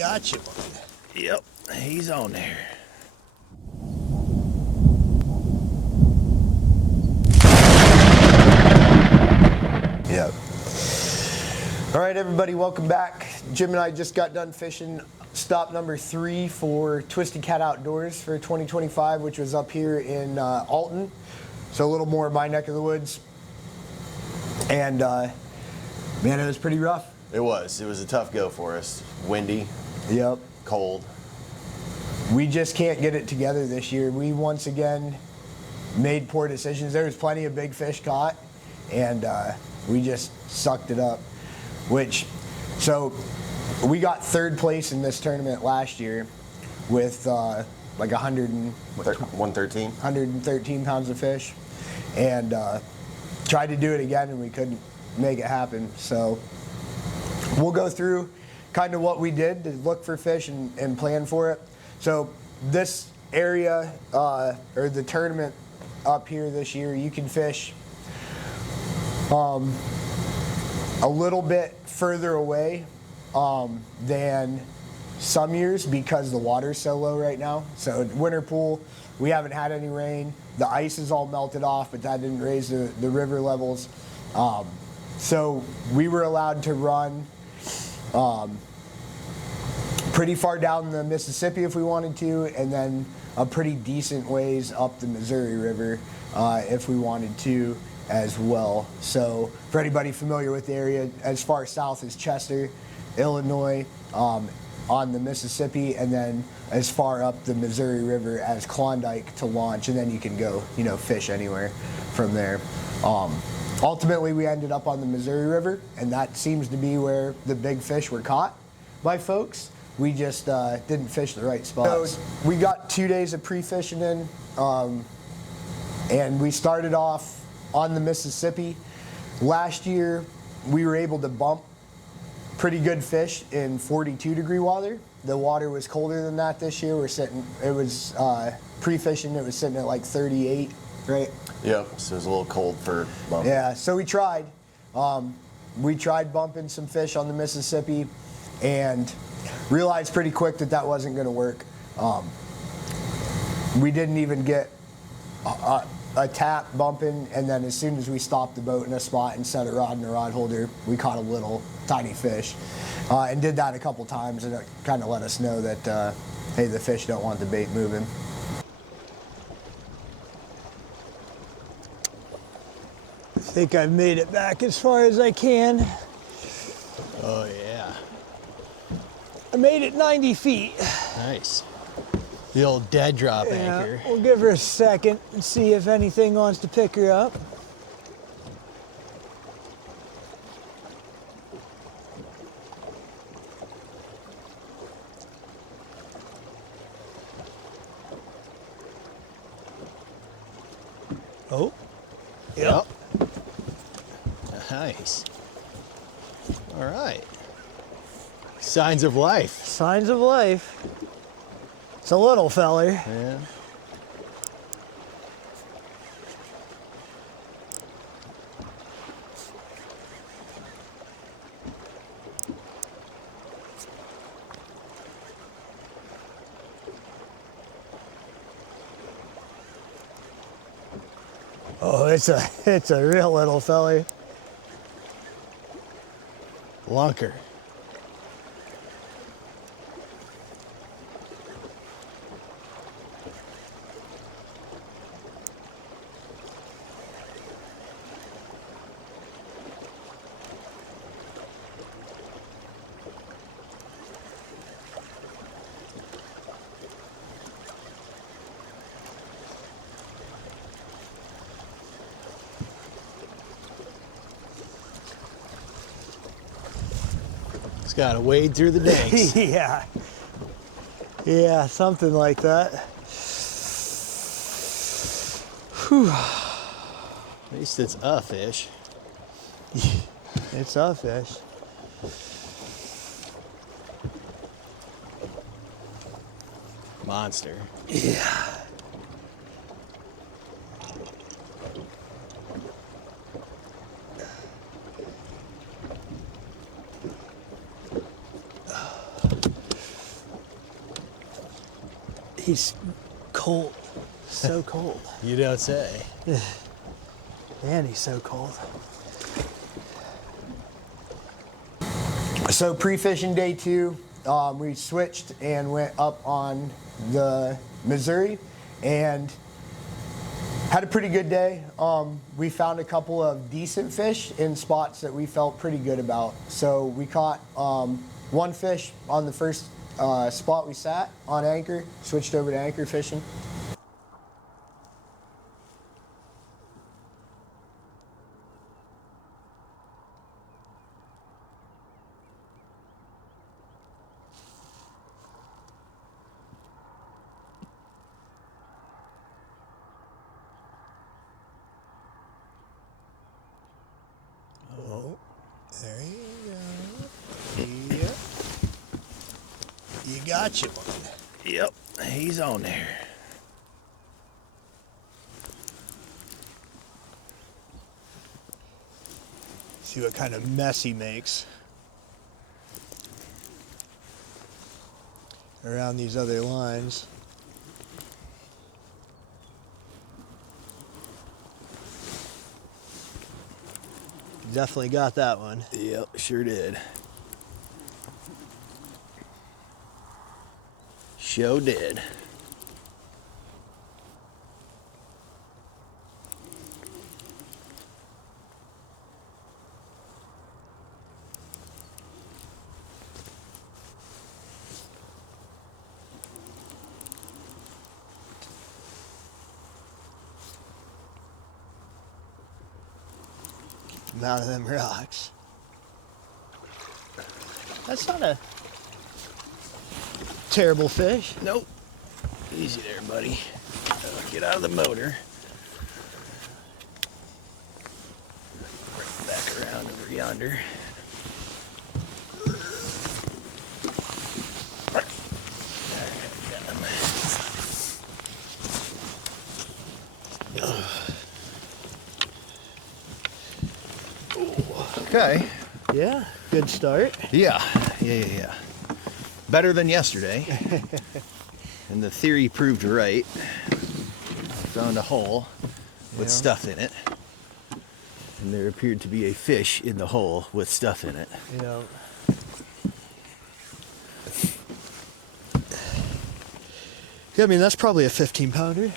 got you, bud. Yep, he's on there. Yep. All right, everybody, welcome back. Jim and I just got done fishing stop number 3 for Twisted Cat Outdoors for 2025, which was up here in Alton. So a little more of my neck of the woods. And man, it was pretty rough. It was a tough go for us. Windy. Yep. Cold. We just can't get it together this year. We once again made poor decisions. There was plenty of big fish caught, and we just sucked it up. So we got 3rd place in this tournament last year with like 113 pounds of fish, and tried to do it again, and we couldn't make it happen. So we'll go through kind of what we did to look for fish and plan for it. So this area, or the tournament up here this year, you can fish a little bit further away than some years because the water's so low right now. So winter pool, we haven't had any rain. The ice is all melted off, but that didn't raise the river levels. So we were allowed to run pretty far down the Mississippi if we wanted to, and then a pretty decent ways up the Missouri River if we wanted to as well. So for anybody familiar with the area, as far south as Chester, Illinois, on the Mississippi, and then as far up the Missouri River as Klondike to launch, and then you can go, fish anywhere from there. Ultimately, we ended up on the Missouri River, and that seems to be where the big fish were caught by folks. We just didn't fish the right spots. So we got 2 days of pre-fishing in, and we started off on the Mississippi. Last year, we were able to bump pretty good fish in 42-degree water. The water was colder than that this year. It was pre-fishing, it was sitting at like 38, right? Yep, so it was a little cold for bumping. Yeah, so we tried. We tried bumping some fish on the Mississippi and realized pretty quick that wasn't gonna work. We didn't even get a tap bumping, and then as soon as we stopped the boat in a spot and set a rod in a rod holder, we caught a little tiny fish, and did that a couple times, and it kind of let us know that hey, the fish don't want the bait moving. I think I've made it back as far as I can. Oh yeah. I made it 90 feet. Nice. The old dead drop anchor. We'll give her a second and see if anything wants to pick her up. Oh. Yep. Nice. All right. Signs of life. Signs of life. It's a little feller. Yeah. Oh, it's a real little feller. Lunker. It's got to wade through the danks. Yeah. Yeah, something like that. Whew. At least it's a fish. It's a fish. Monster. Yeah. He's cold. So cold. You don't say. Man, he's so cold. So pre-fishing day 2, we switched and went up on the Missouri and had a pretty good day. We found a couple of decent fish in spots that we felt pretty good about. So we caught one fish on the first spot we sat on anchor, switched over to anchor fishing. Oh, there you go. Yep. You got you one. Yep, he's on there. See what kind of mess he makes around these other lines. Definitely got that one. Yep, sure did. Sure did. Him out of them rocks. That's not a terrible fish. Nope. Easy there, buddy. Get out of the motor. Bring it back around over yonder. Okay. Yeah, good start. Yeah. Better than yesterday. And the theory proved right. I found a hole with stuff in it. And there appeared to be a fish in the hole with stuff in it. You know. Yeah, I mean, that's probably a 15-pounder.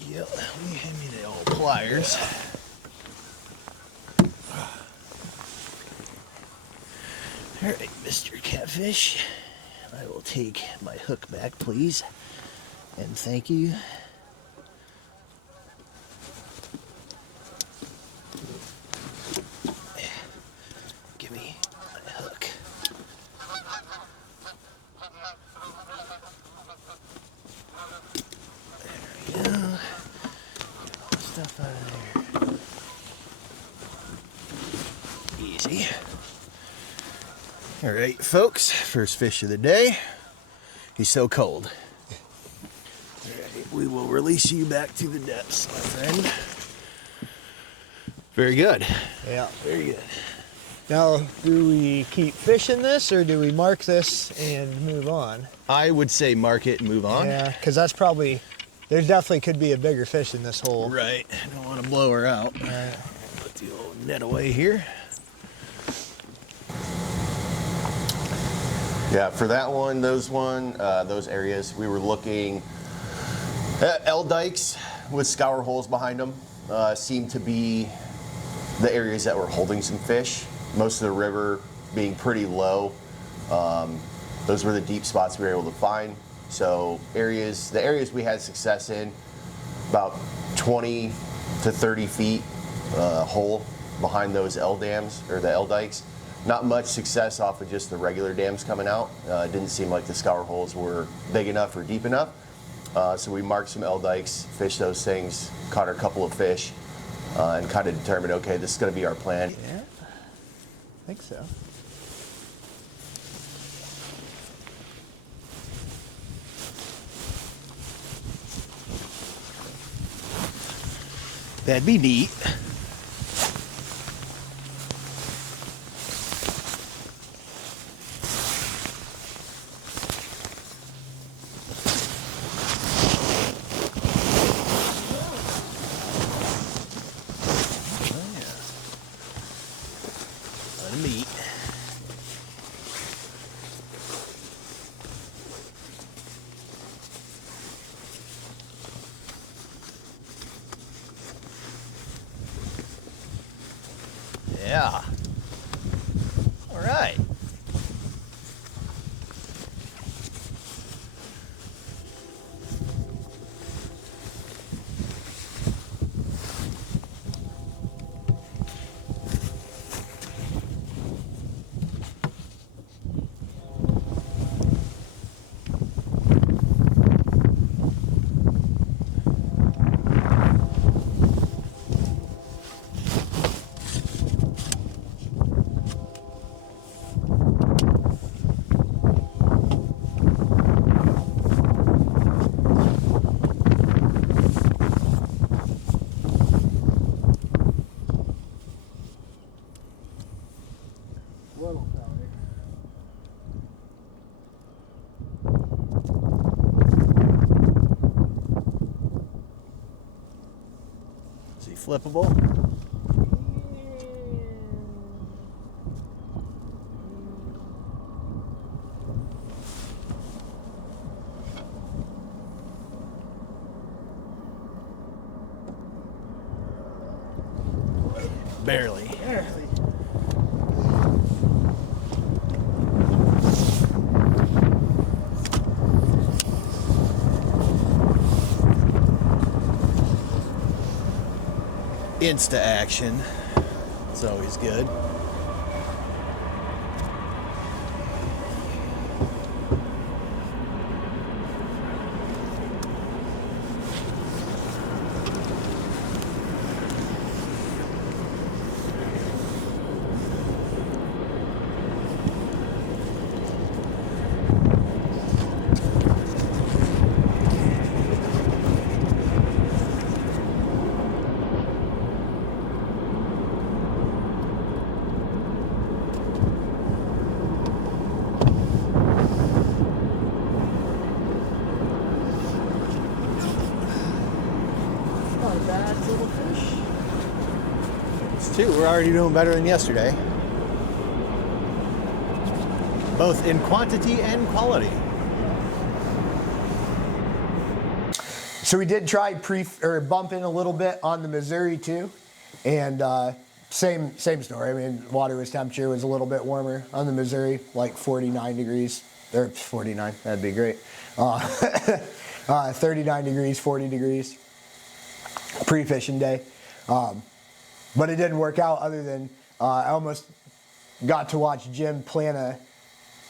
Yep. Let me hand me the old pliers. All right, Mr. Catfish. I will take my hook back, please. And thank you. Give me my hook. There we go. Get all the stuff out of there. Easy. All right, folks, first fish of the day. He's so cold. All right, we will release you back to the depths, my friend. Very good. Yeah. Very good. Now, do we keep fishing this or do we mark this and move on? I would say mark it and move on. Yeah, because that's probably, there definitely could be a bigger fish in this hole. Right. I don't want to blow her out. Right. Put the old net away here. Yeah, for that one, those areas, we were looking at L dikes with scour holes behind them. Seemed to be the areas that were holding some fish. Most of the river being pretty low. Those were the deep spots we were able to find. So the areas we had success in, about 20 to 30 feet hole behind those L dams or the L dikes. Not much success off of just the regular dams coming out. It didn't seem like the scour holes were big enough or deep enough. So we marked some L dikes, fished those things, caught a couple of fish, and kind of determined, okay, this is going to be our plan. Yeah, I think so. That'd be neat. Yeah. All right. Little feller. Is he flippable? Barely. Insta action. It's always good. Not a bad little fish. It's two. We're already doing better than yesterday. Both in quantity and quality. So we did try bumping a little bit on the Missouri too, and same story. I mean, temperature was a little bit warmer on the Missouri, like 49 degrees, or 49. That'd be great. 39 degrees, 40 degrees, pre-fishing day, but it didn't work out. Other than I almost got to watch Jim plant a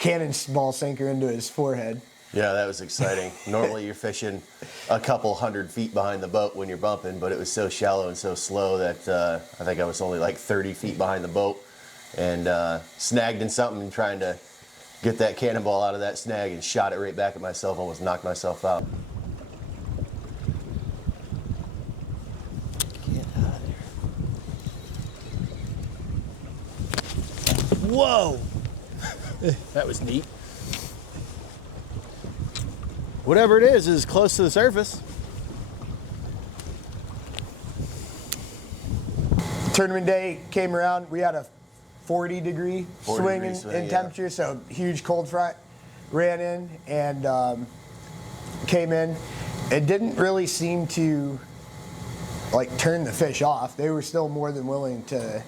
cannonball sinker into his forehead. Yeah, that was exciting. Normally you're fishing a couple 100 feet behind the boat when you're bumping, but it was so shallow and so slow that I think I was only like 30 feet behind the boat and snagged in something and trying to get that cannonball out of that snag and shot it right back at myself, almost knocked myself out. Get out of there. Whoa! That was neat. Whatever it is close to the surface. Tournament day came around. We had a 40-degree 40 swing degree in swing, yeah. temperature, so huge cold front ran in and came in. It didn't really seem to like turn the fish off. They were still more than willing to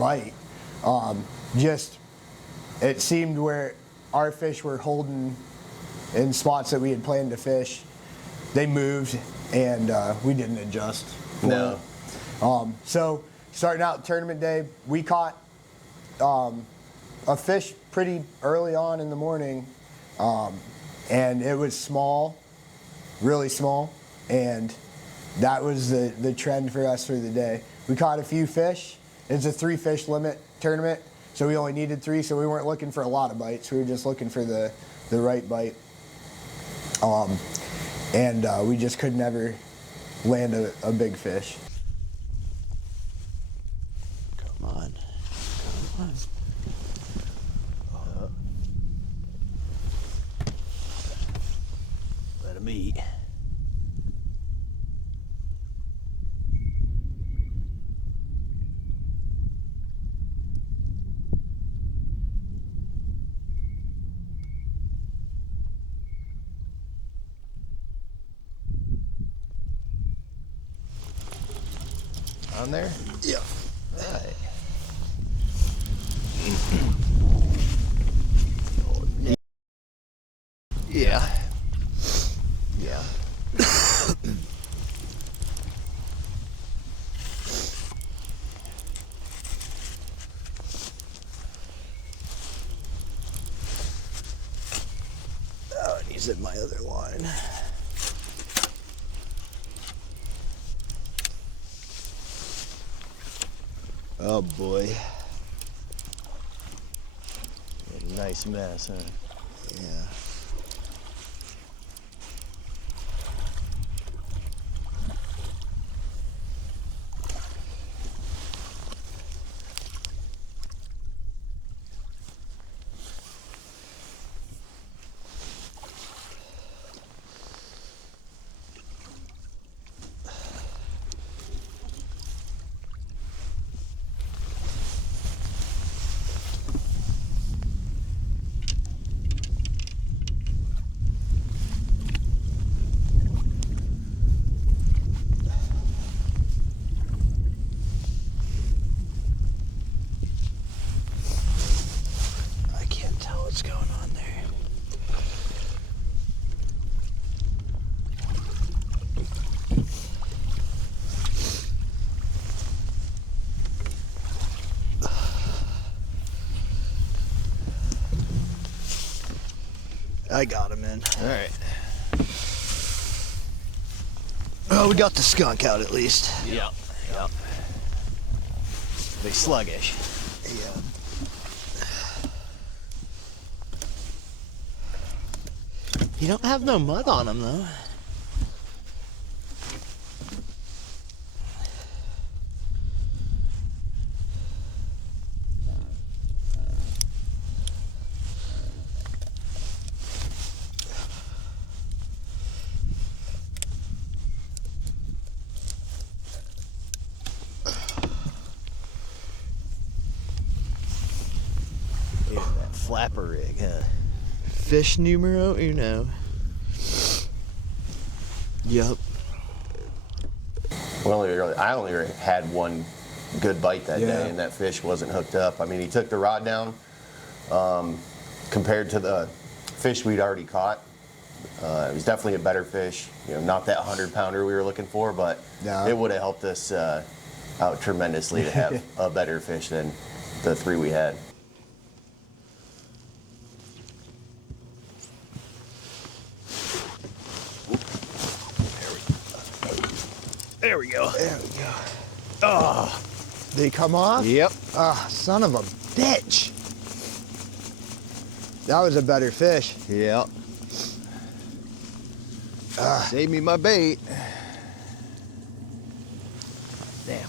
bite. Just it seemed where our fish were holding in spots that we had planned to fish, they moved and we didn't adjust. No. So starting out tournament day, we caught a fish pretty early on in the morning, and it was small, really small, and that was the trend for us for the day. We caught a few fish. It's a 3-fish limit tournament, so we only needed 3, so we weren't looking for a lot of bites. We were just looking for the right bite. And we just could never land a big fish. Come on. Come on. Let him eat. On there? Yeah. All right. Yeah. Yeah. Oh, and he's in my other line. Oh boy. Nice mess, huh? Yeah. I can't tell what's going on there. I got him in. All right. Oh, we got the skunk out at least. Yep. Yep. They sluggish. Yeah. You don't have no mud on him though. Yeah, that flapper rig, huh? Fish numero uno. Yup. I only really had one good bite that Yeah. day, and that fish wasn't hooked up. I mean, he took the rod down. Compared to the fish we'd already caught, it was definitely a better fish. You know, not that 100-pounder we were looking for, but Yeah. it would have helped us out tremendously to have a better fish than the 3 we had. There we go. There we go. Oh, did he come off? Yep. Ah, son of a bitch. That was a better fish. Yep. Save me my bait. Damn.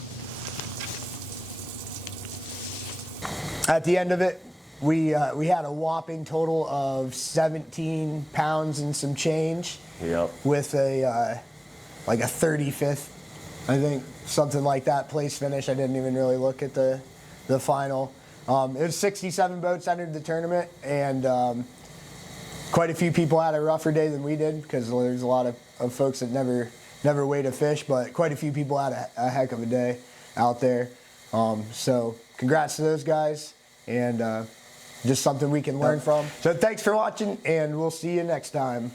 At the end of it, we had a whopping total of 17 pounds and some change Yep. with a like a 35th, I think, something like that place finish. I didn't even really look at the final. It was 67 boats entered the tournament, and quite a few people had a rougher day than we did because there's a lot of folks that never weighed a fish, but quite a few people had a heck of a day out there. So congrats to those guys, and just something we can learn from. So thanks for watching, and we'll see you next time.